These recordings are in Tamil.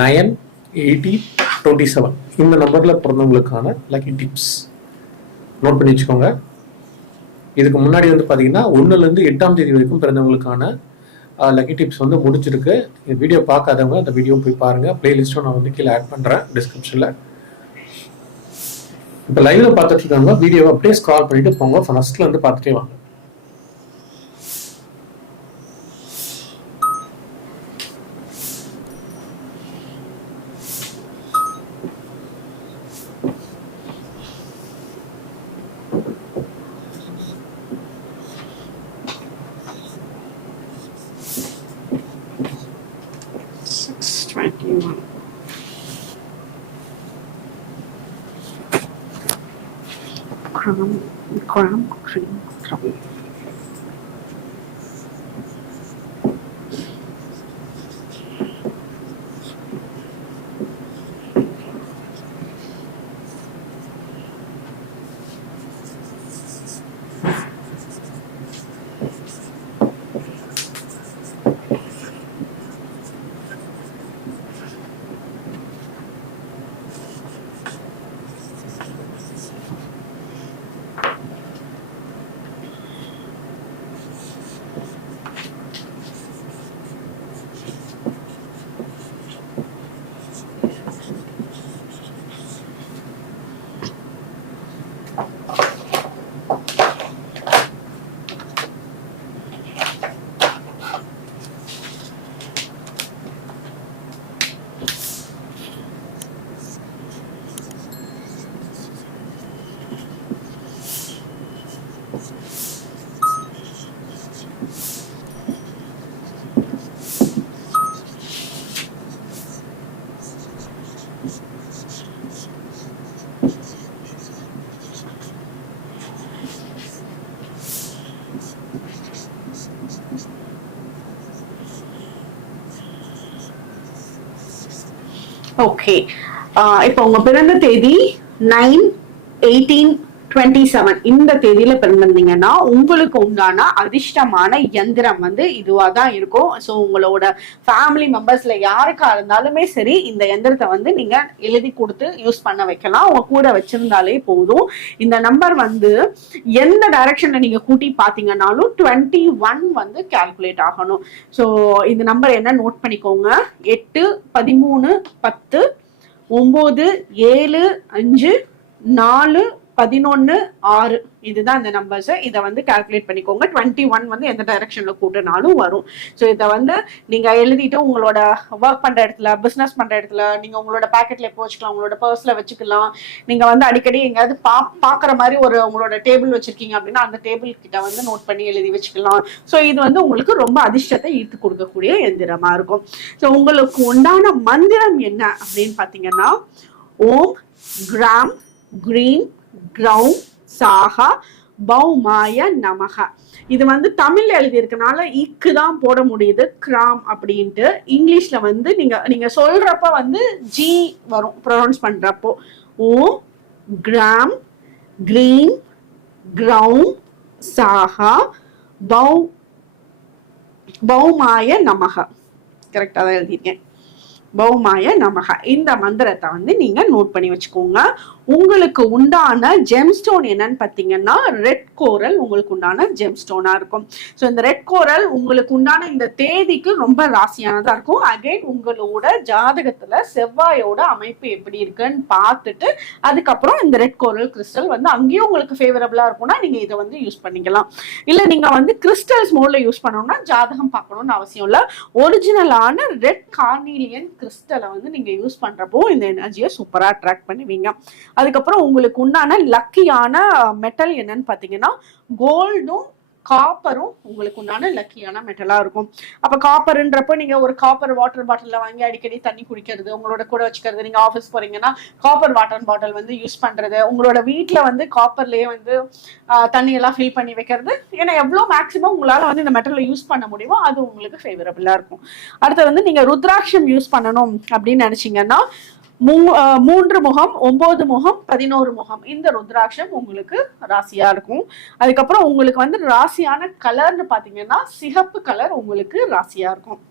Nine eighty twenty seven. இந்த நம்பரில் பிறந்தவங்களுக்கான லக்கி டிப்ஸ் நோட் பண்ணி வச்சுக்கோங்க. இதுக்கு முன்னாடி வந்து பார்த்தீங்கன்னா ஒன்றுலேருந்து எட்டாம் தேதி வரைக்கும் பிறந்தவங்களுக்கான லக்கி டிப்ஸ் வந்து முடிச்சிருக்கு இந்த வீடியோ பார்க்காதவங்க அந்த வீடியோ போய் பாருங்கள் பிளேலிஸ்ட்டும் நான் வந்து கீழே ஆட் பண்ணுறேன் டிஸ்கிரிப்ஷனில் இப்போ லைவில் பார்த்துட்டு இருக்கவங்க வீடியோவை அப்படியே ஸ்க்ரால் பண்ணிட்டு போங்க. ஃபர்ஸ்ட்ல இருந்து பார்த்துட்டே வாங்க. 있습니다. 그럼 이걸 한번 그리는 것처럼 ஓகே இப்போ உங்க பிறந்த தேதி நைன் எயிட்டீன் டுவெண்ட்டி செவன் இந்த தேதியில பிறந்திருந்தீங்கன்னா உங்களுக்கு உண்டான அதிர்ஷ்டமான எந்திரம் வந்து இதுவா தான் இருக்கும். ஸோ உங்களோட ஃபேமிலி மெம்பர்ஸ்ல யாருக்கா இருந்தாலுமே சரி இந்த எந்திரத்தை வந்து நீங்க எழுதி கொடுத்து யூஸ் பண்ண வைக்கலாம். உங்க கூட வச்சிருந்தாலே போதும். இந்த நம்பர் வந்து எந்த டைரக்ஷன்ல நீங்க கூட்டி பாத்தீங்கன்னாலும் டுவெண்ட்டி ஒன் வந்து கால்குலேட் ஆகணும். ஸோ இந்த நம்பர் என்ன நோட் பண்ணிக்கோங்க. எட்டு பதிமூணு பத்து ஒம்பது ஏழு அஞ்சு நாலு பதினொன்று ஆறு. இதுதான் இந்த நம்பர்ஸ் இதை வந்து கால்குலேட் பண்ணிக்கோங்க. டுவெண்ட்டி ஒன் வந்து எந்த டைரக்ஷன்ல கூட்டினாலும் வரும். ஸோ இதை வந்து நீங்க எழுதிட்டு உங்களோட ஒர்க் பண்ற இடத்துல பிசினஸ் பண்ற இடத்துல நீங்க உங்களோட பேக்கெட்ல எப்போ வச்சுக்கலாம் உங்களோட பர்ஸ்ல வச்சுக்கலாம். நீங்க வந்து அடிக்கடி எங்கேயாவது பா பாக்குற மாதிரி ஒரு உங்களோட டேபிள் வச்சிருக்கீங்க அப்படின்னா அந்த டேபிள் கிட்ட வந்து நோட் பண்ணி எழுதி வச்சுக்கலாம். ஸோ இது வந்து உங்களுக்கு ரொம்ப அதிர்ஷ்டத்தை ஈர்த்து கொடுக்கக்கூடிய எந்திரமா இருக்கும். ஸோ உங்களுக்கு உண்டான மந்திரம் என்ன அப்படின்னு பார்த்தீங்கன்னா ஓம் கிராம் கிரீன் கிரௌம் சாகா பௌமாய நமக இது வந்து தமிழ்ல எழுதியிருக்கனால இக்கு தான் போட முடியுது கிராம் அப்படின்ட்டு. இங்கிலீஷ்ல வந்து நீங்க நீங்க சொல்றப்ப வந்து ஜி வரும் ப்ரொனவுன்ஸ் பண்றப்போ. ஓ கிராம் கிரீம் கிரௌம் சாகா பௌ பௌமாய நமக கரெக்டாக தான் எழுதியிருக்கேன். பௌமாய நமக இந்த மந்திரத்தை வந்து நீங்க நோட் பண்ணி வச்சுக்கோங்க. உங்களுக்கு உண்டான ஜெம்ஸ்டோன் என்னன்னு பார்த்தீங்கன்னா ரெட் கோரல் உங்களுக்கு உண்டான ஜெம்ஸ்டோனாக இருக்கும். ஸோ இந்த ரெட் கோரல் உங்களுக்கு உண்டான இந்த தேதிக்கு ரொம்ப ராசியானதாக இருக்கும். அகைன் உங்களோட ஜாதகத்தில் செவ்வாயோட அமைப்பு எப்படி இருக்குன்னு பார்த்துட்டு அதுக்கப்புறம் இந்த ரெட் கோரல் கிறிஸ்டல் வந்து அங்கேயும் உங்களுக்கு ஃபேவரபுளாக இருக்கும்னா நீங்கள் இதை வந்து யூஸ் பண்ணிக்கலாம். இல்லை நீங்கள் வந்து கிறிஸ்டல்ஸ் மோடில் யூஸ் பண்ணணும்னா ஜாதகம் பார்க்கணும்னு அவசியம் இல்லை. ஒரிஜினலான ரெட் கார்னிலியன் கிறிஸ்டலை வந்து நீங்கள் யூஸ் பண்ணுறப்போ இந்த எனர்ஜியை சூப்பராக அட்ராக்ட் பண்ணுவீங்க. அதுக்கப்புறம் உங்களுக்கு உண்டான லக்கியான மெட்டல் என்னன்னு பார்த்தீங்கன்னா கோல்டும் காப்பரும் உங்களுக்கு உண்டான லக்கியான மெட்டலாக இருக்கும். அப்போ காப்பருன்றப்போ நீங்கள் ஒரு காப்பர் வாட்டர் பாட்டிலில் வாங்கி அடிக்கடி தண்ணி குடிக்கிறது உங்களோட கூட வச்சுக்கிறது நீங்கள் ஆஃபீஸ் போகிறீங்கன்னா காப்பர் வாட்டர் பாட்டில் வந்து யூஸ் பண்ணுறது உங்களோட வீட்டில் வந்து காப்பர்லேயே வந்து தண்ணியெல்லாம் ஃபில் பண்ணி வைக்கிறது. ஏன்னா எவ்வளோ மேக்ஸிமம் உங்களால் வந்து இந்த மெட்டலை யூஸ் பண்ண முடியுமோ அது உங்களுக்கு ஃபேவரபுளாக இருக்கும். அடுத்து வந்து நீங்கள் ருத்ராட்சம் யூஸ் பண்ணணும் அப்படின்னு நினச்சிங்கன்னா மூன்று முகம் ஒன்பது முகம் பதினோரு முகம். இந்த ருத்ராட்சம் உங்களுக்கு ராசியா இருக்கும். அதுக்கப்புறம் உங்களுக்கு வந்து ராசியான கலர்னு பாத்தீங்கன்னா சிகப்பு கலர் உங்களுக்கு ராசியா இருக்கும்.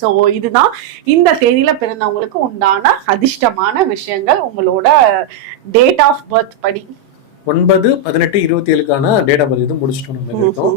ஸோ இதுதான் இந்த தேதியில பிறந்தவங்களுக்கு உண்டான அதிர்ஷ்டமான விஷயங்கள் உங்களோட டேட் ஆஃப் பர்த் படி. ஒன்பது பதினெட்டு இருபத்தி ஏழுக்கான டேட் ஆஃப் பர்த் இது முடிச்சிட்டோம் நம்ம